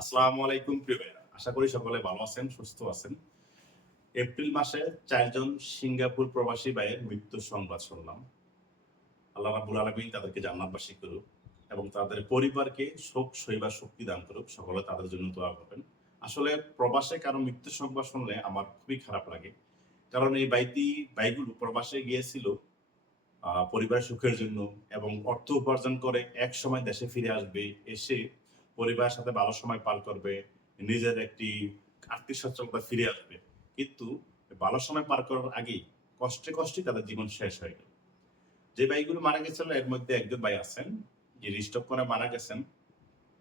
আসসালামু আলাইকুম, প্রিয় ভাইরা আশা করি সকলে ভালো আছেন, সুস্থ আছেন। এপ্রিল মাসে চারজন সিঙ্গাপুর প্রবাসী ভাইয়ের মৃত্যুর সংবাদ শুনলাম। আল্লাহ রাবুল আলমিন তাদেরকে জান্নাতবাসী করুক এবং তাদের পরিবারকে শোক সইবার শক্তি দান করুক। সকলে তাদের জন্য দোয়া করবেন। আসলে প্রবাসে কারও মৃত্যুর সংবাদ শুনলে আমার খুবই খারাপ লাগে। কারণ এই বাইতি বাইগুলো প্রবাসে গিয়েছিল পরিবার সুখের জন্য এবং অর্থ উপার্জন করে এক সময় দেশে ফিরে আসবে, এসে পরিবারের সাথে ভালো সময় পার করবে, নিজের একটি আর্থিক সচ্ছলতা ফিরে আসবে। কিন্তু ভালো সময় পার করার আগেই কষ্টে কষ্টে তাদের জীবন শেষ হয়ে গেল। যে ভাইগুলো মারা গেছিল, এর মধ্যে একজন ভাই আছেন যে রিস্টক করে মারা গেছেন।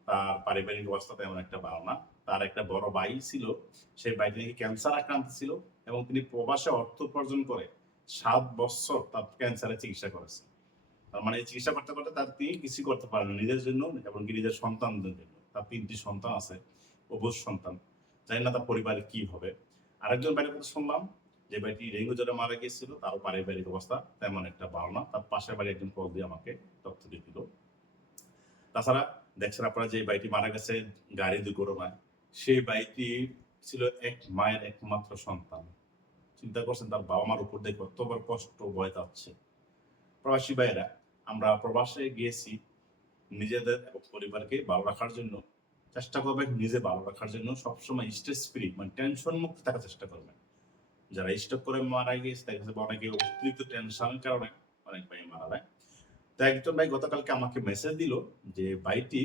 তার পারিবারিক অবস্থা তেমন একটা ভালো না। তার একটা বড় ভাই ছিল, সেই ভাইটি নাকি ক্যান্সার আক্রান্ত ছিল এবং তিনি প্রবাসে অর্থ উপার্জন করে সাত বছর তার ক্যান্সারের চিকিৎসা করেছেন। মানে চিকিৎসা করতে করতে তার তিনি কিছু করতে পারেন নিজের জন্য এমনকি নিজের সন্তানদের জন্য। তার তিনটি সন্তান আছে অবুজ সন্তান। জানি না তার পরিবারে কি হবে। আরেকজন বাড়ির কথা শুনলাম, যে বাড়িটি ডেঙ্গু জ্বরে মারা গিয়েছিল, তারও পারিবারিক অবস্থা তেমন একটা ভালো না। তার পাশের বাড়ি একজন কল দিয়ে আমাকে তথ্য দিয়ে দিল তাছাড়া দেখছেন আপনারা যে বাড়িটি মারা গেছে গাড়ি দুর্ঘটনায়, সেই বাড়িটি ছিল এক মায়ের একমাত্র সন্তান। চিন্তা করছেন তার বাবা মার উপর দিয়ে কত বড় কষ্ট বয় যাচ্ছে প্রবাসী ভাইয়েরা আমরা প্রবাসে গিয়েছি নিজেদের এবং পরিবারকে ভালো রাখার জন্য, চেষ্টা করবেন নিজে ভালো রাখার জন্য সবসময় স্ট্রেস ফ্রি মানে টেনশন মুক্ত থাকার চেষ্টা করবেন। যারা স্টক করে মারা গিয়েছে, দেখা যাবে অনেকে অতিরিক্ত টেনশনের কারণে অনেক ভাই মারা যায়। তো একজন ভাই গতকালকে আমাকে মেসেজ দিল যে, ভাইটি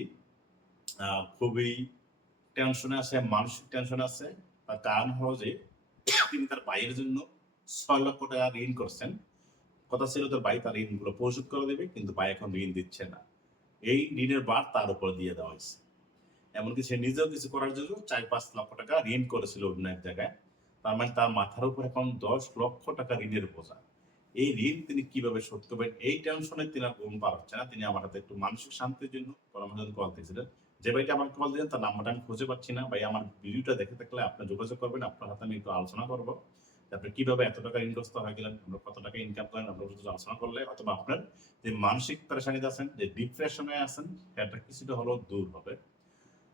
খুবই টেনশনে আছে, মানসিক টেনশন আছে। তার কারণ হলো যে, তিনি তার ভাইয়ের জন্য ছয় লক্ষ টাকা ঋণ করছেন। কথা ছিল তোর ভাই তার ঋণগুলো পরিশোধ করে দেবে, কিন্তু ভাই এখন ঋণ দিচ্ছে না। এই ঋণের বার তার উপর দিয়ে দেওয়া হয়েছে। এমনকি সে নিজেও কিছু করার জন্য চার পাঁচ লক্ষ টাকা ঋণ করেছিল অন্য এক জায়গায়। তার মানে তার মাথার উপর এখন দশ লক্ষ টাকা ঋণের বোঝা। এই ঋণ তিনি কীভাবে শোধ করবেন, এই টেনশনে তিনি আর ঘুম পার হচ্ছে না। তিনি আমার হাতে একটু মানসিক শান্তির জন্য পরামর্শ কল দিয়েছিলেন। যে ভাইটা আমার কল দিলেন, তার নাম্বারটা আমি খুঁজে পাচ্ছি না। ভাই, আমার ভিডিওটা দেখে থাকলে আপনি যোগাযোগ করবেন। আপনার হাতে আমি একটু আলোচনা করব। আপনি কীভাবে এত টাকা ইনভেস্ট হয়ে গেলেন আপনার কত টাকা ইনকাম করেন আপনার সাথে আলোচনা করলে অথবা আপনার যে মানসিক পেরেশানিতে আছেন, যে ডিপ্রেশনে আছেন এটা কিছুটা হলেও দূর হবে।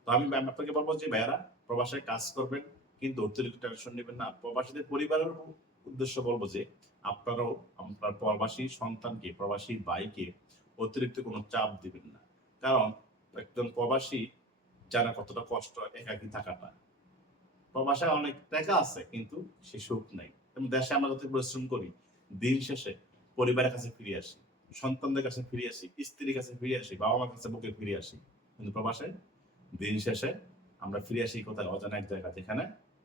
তো আমি আপনাকে বলব যে ভাইয়ারা, প্রবাসে কাজ করবেন, কিন্তু অতিরিক্ত টেনশন নেবেন না। প্রবাসীদের পরিবারের উদ্দেশ্য বলব যে, আপনারাও আপনার প্রবাসী সন্তানকে, প্রবাসী ভাইকে অতিরিক্ত কোনো চাপ দিবেন না। কারণ একজন প্রবাসী, যারা কতটা কষ্ট, একাকি থাকাটা প্রবাসে অনেক টাকা আছে, কিন্তু সে সুখ নাই। এবং দেশে আমরা যত পরিশ্রম করি, দিন শেষে পরিবারের কাছে ফিরে আসি, সন্তানদের কাছে ফিরে আসি, স্ত্রীর কাছে ফিরে আসি বাবা মার কাছে বুকে ফিরে আসি। কিন্তু প্রবাসে দিন শেষে আমরা ফিরে আসি কোথায়? অজানা এক জায়গা যেখানে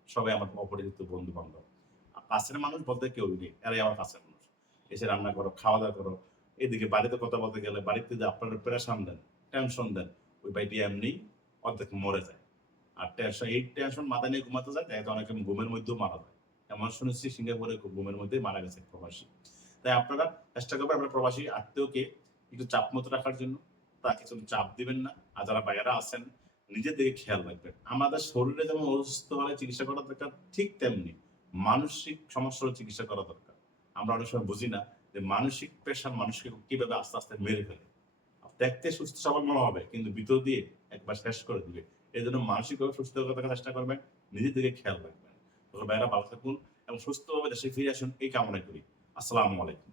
সবাই আমার অপরিচিত বন্ধু বান্ধব কাছের মানুষ বলতে কেউ নেই, এরাই আমার কাছের মানুষ। এসে রান্না করো খাওয়া দাওয়া করো, এদিকে বাড়িতে কথা বলতে গেলে বাড়িতে যে আপনারা প্রেশান দেন, টেনশন দেন, ওই বাড়িটি এমনি অর্ধেক মরে যায়। আর টেনশন এই টেনশন মাথা নিয়ে ঘুমাতে যায় যায় অনেকে ঘুমের মধ্যেও মারা যায়। এমন শুনেছি, সিঙ্গাপুরে ঘুমের মধ্যে মারা গেছে প্রবাসী। তাই আপনারা চেষ্টা করবেন আপনার প্রবাসী আত্মীয়কে একটু চাপ মতো রাখার জন্য। তাকে কিছু চাপ দিবেন না। আর যারা বাইরে আছেন, নিজের দিকে খেয়াল রাখবেন। আমাদের শরীরে যেমন অসুস্থ হলে চিকিৎসা করা দরকার, ঠিক তেমনি মানসিক সমস্যার চিকিৎসা করা দরকার। আমরা অনেক সময় বুঝি না যে মানসিক প্রেশার মানুষকে কীভাবে আস্তে আস্তে মেরে ফেলে। দেখতে সুস্থ সবার মনে হবে, কিন্তু ভিতর দিয়ে একবার শেষ করে দিবে। এই জন্য মানসিকভাবে সুস্থ থাকার চেষ্টা করবেন, নিজের দিকে খেয়াল রাখবেন। তো বাইরা ভালো থাকুন এবং সুস্থভাবে দেশে ফিরে আসুন। এই কামনা করি। আসসালামু আলাইকুম।